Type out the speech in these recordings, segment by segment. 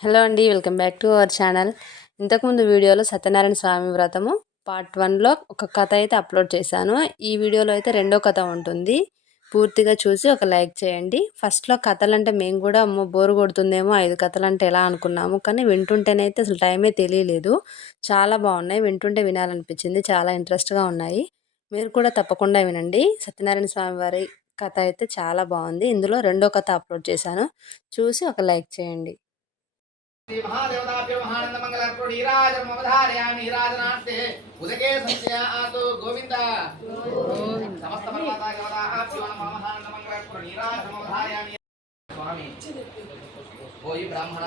Hello అండి welcome back to our channel. ఇంతకుముందు వీడియోలో సత్యనారాయణ స్వామి వ్రతము పార్ట్ వన్లో ఒక కథ అయితే అప్లోడ్ చేశాను. ఈ వీడియోలో అయితే రెండో కథ ఉంటుంది. పూర్తిగా చూసి ఒక లైక్ చేయండి. ఫస్ట్లో కథలు అంటే మేము కూడా అమ్మో బోరు కొడుతుందేమో ఐదు కథలు అంటే ఎలా అనుకున్నాము. కానీ వింటుంటేనైతే అసలు టైమే తెలియలేదు. చాలా బాగున్నాయి. వింటుంటే వినాలనిపించింది. చాలా ఇంట్రెస్ట్గా ఉన్నాయి. మీరు కూడా తప్పకుండా వినండి. సత్యనారాయణ స్వామి వారి కథ అయితే చాలా బాగుంది. ఇందులో రెండో కథ అప్లోడ్ చేశాను. చూసి ఒక లైక్ చేయండి. శ్రీ మహాదేవతాభ్యో మహానంద మంగళర్పుడు నీరాజన మమధారయామి నీరాజనార్థే ఉదకే సంధ్యాతో గోవింద సమస్త పర్వత దేవతాభ్యో నమః మహానంద స్వామి ఓ ఈ బ్రాహ్మణ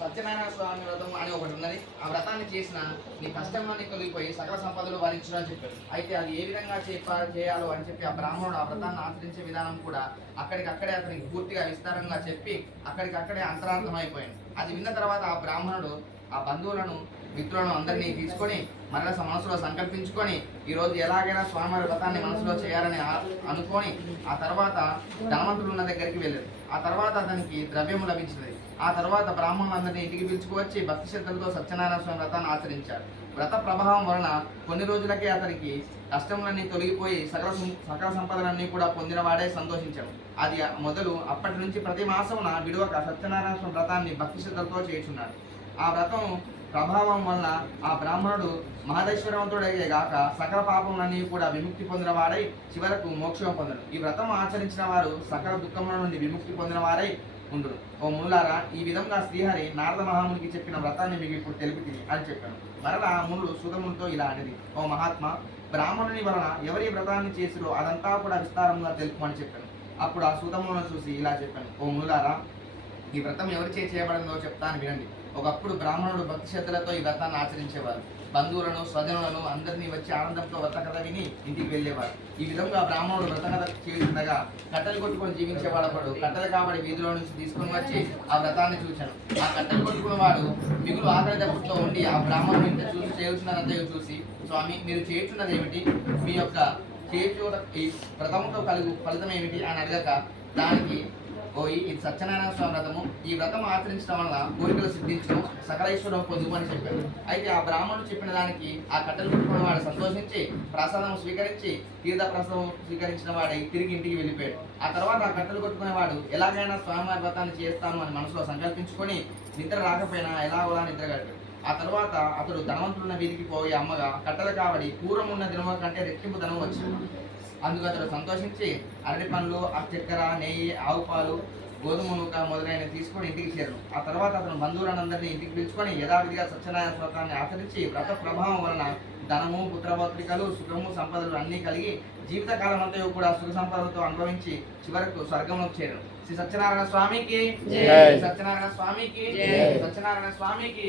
సత్యనారాయణ స్వామి వ్రతం అని ఒకటి ఉన్నది. ఆ వ్రతాన్ని చేసిన నీ కష్టంలోని తొలగిపోయి సకల సంపదలు వరించడం అని చెప్పాడు. అయితే అది ఏ విధంగా చెప్ప చేయాలో అని చెప్పి ఆ బ్రాహ్మణుడు ఆ వ్రతాన్ని ఆచరించే విధానం కూడా అక్కడికక్కడే అతనికి పూర్తిగా విస్తారంగా చెప్పి అక్కడికక్కడే అంతరార్థమైపోయింది. అది విన్న తర్వాత ఆ బ్రాహ్మణుడు ఆ బంధువులను మిత్రులను అందరినీ తీసుకొని మరల మనసులో సంకల్పించుకొని ఈ రోజు ఎలాగైనా స్వామివారి వ్రతాన్ని మనసులో చేయాలని అనుకొని ఆ తర్వాత ధనవంతుడు ఉన్న దగ్గరికి వెళ్ళాడు. ఆ తర్వాత అతనికి ద్రవ్యము లభించినది. ఆ తర్వాత బ్రాహ్మణులందరినీ ఇంటికి పిలుచుకువచ్చి భక్తి శ్రద్ధలతో సత్యనారాయణ స్వామి వ్రతాన్ని ఆచరించాడు. వ్రత ప్రభావం వలన కొన్ని రోజులకే అతనికి కష్టములన్నీ తొలగిపోయి సకల సం- సకల సంపదలన్నీ కూడా పొందినవాడే సంతోషించాడు. అది మొదలు అప్పటి నుంచి ప్రతి మాసమున విడువక సత్యనారాయణ స్వామి వ్రతాన్ని భక్తి శ్రద్ధలతో చేయుచున్నాడు. ఆ వ్రతం ప్రభావం వల్ల ఆ బ్రాహ్మణుడు మహదేశ్వరవంతుడే గాక సకల పాపములన్నీ కూడా విముక్తి పొందిన వాడై చివరకు మోక్షం పొందడు ఈ వ్రతం ఆచరించిన వారు సకల దుఃఖముల నుండి విముక్తి పొందిన వారై ఉండును. ఓ ముల్లారా ఈ విధంగా శ్రీహరి నారద మహామునికి చెప్పిన వ్రతాన్ని మీకు ఇప్పుడు తెలిపి అని చెప్పాను. మరలా ఆ ముళ్ళు సుధములతో ఇలా అనేది. ఓ మహాత్మ బ్రాహ్మణుని వలన ఎవరి వ్రతాన్ని చేసిరో అదంతా కూడా విస్తారంగా తెలుపమని చెప్పాను. అప్పుడు ఆ సుధములను చూసి ఇలా చెప్పాను. ఓ ముల్లారా ఈ వ్రతం ఎవరి చేయబడిందో చెప్తాను వినండి. ఒకప్పుడు బ్రాహ్మణుడు భక్తి శ్రద్ధలతో ఈ వ్రతాన్ని ఆచరించేవారు. బంధువులను స్వజనులను అందరినీ వచ్చి ఆనందంతో వ్రత కథ విని ఇంటికి వెళ్ళేవారు. ఈ విధంగా బ్రాహ్మణుడు వ్రత కథ చేస్తుండగా కట్టెలు కొట్టుకొని జీవించేవాడప్పుడు కట్టెలు కాబడి వీధిలో నుంచి తీసుకొని వచ్చి ఆ వ్రతాన్ని చూశాను ఆ కట్టెలు కొట్టుకున్న వాడు మిగులు ఆకలి దప్పుతో ఉండి ఆ బ్రాహ్మణుడు ఇంత చూసి చేస్తున్నదంతా చూసి స్వామి మీరు చేయుచున్నది ఏమిటి? మీ యొక్క చేచూడ ఈ వ్రతముతో కలుగు ఫలితం ఏమిటి? అని అడగక దానికి ఓయి ఇది సత్యనారాయణ స్వామి వ్రతము. ఈ వ్రతం ఆచరించడం వల్ల కోరికలు సిద్ధించడం సకలేశ్వరం పొందుమని చెప్పాడు చెప్పారు. అయితే ఆ బ్రాహ్మణుడు చెప్పిన దానికి ఆ కట్టెలు పుట్టుకున్న వాడు సంతోషించి ప్రసాదం స్వీకరించి తీర్థ ప్రసాదం స్వీకరించిన వాడై తిరిగి ఇంటికి వెళ్ళిపోయాడు. ఆ తర్వాత ఆ కట్టెలు కొట్టుకునేవాడు ఎలాగైనా స్వామివారి వ్రతాన్ని చేస్తాను అని మనసులో సంకల్పించుకొని నిద్ర రాకపోయినా ఎలాగోలా నిద్ర గడిపాడు. ఆ తర్వాత అతడు ధనవంతుడున్న వీధికి పోయి అమ్మగా కట్టెల కావడి పూర్వం ఉన్న దినము కంటే రెట్టింపు ధనం వచ్చింది. అందుకు అతడు సంతోషించి అరటి పండ్లు చక్కెర నెయ్యి ఆవు పాలు గోధుమ నూక మొదలైన తీసుకొని ఇంటికి చేరను ఆ తర్వాత అతను బంధువులందరినీ ఇంటికి పిలుచుకొని యథావిధిగా సత్యనారాయణ వ్రతాన్ని ఆచరించి వ్రత ప్రభావం వలన ధనము పుత్రపత్రికలు సుఖము సంపదలు అన్నీ కలిగి జీవితకాలం అంతా కూడా సుఖ సంపదలతో అనుభవించి చివరకు స్వర్గంలోకి చేరను శ్రీ సత్యనారాయణ స్వామికి సత్యనారాయణ స్వామికి. సత్యనారాయణ స్వామికి.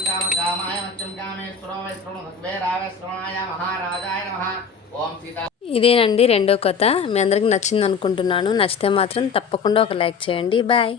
కామాన్ కామ కామాయ మత్యం కామేశ్వరో వై శ్రవణ రావేశ్వరణాయ మహారాజాయ నమః ఓం సీతా ఇదేనండి రెండో కథ. మీ అందరికి నచ్చింది అనుకుంటున్నాను నచ్చితే మాత్రం తప్పకుండా ఒక లైక్ చేయండి. బాయ్.